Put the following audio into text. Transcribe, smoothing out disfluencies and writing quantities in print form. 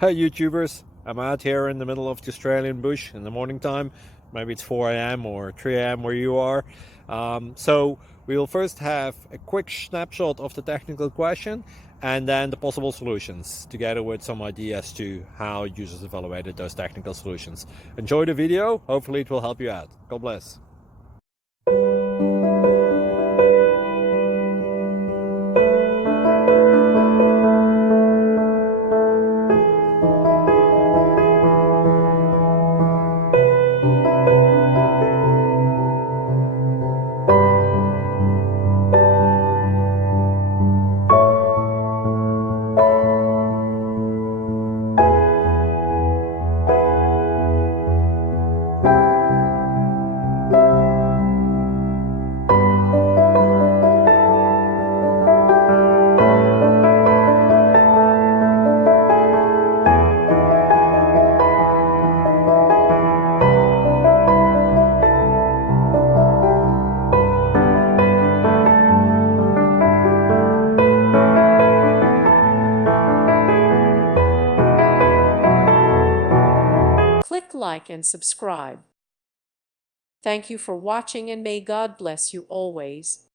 Hey YouTubers, I'm out here in the middle of the Australian bush in the morning time. Maybe it's 4 a.m. or 3 a.m. where you are. So we'll first have a quick snapshot of the technical question and then the possible solutions, together with some ideas to how users evaluated those technical solutions. Enjoy the video, hopefully it will help you out. God bless. Click like and subscribe. Thank you for watching and may God bless you always.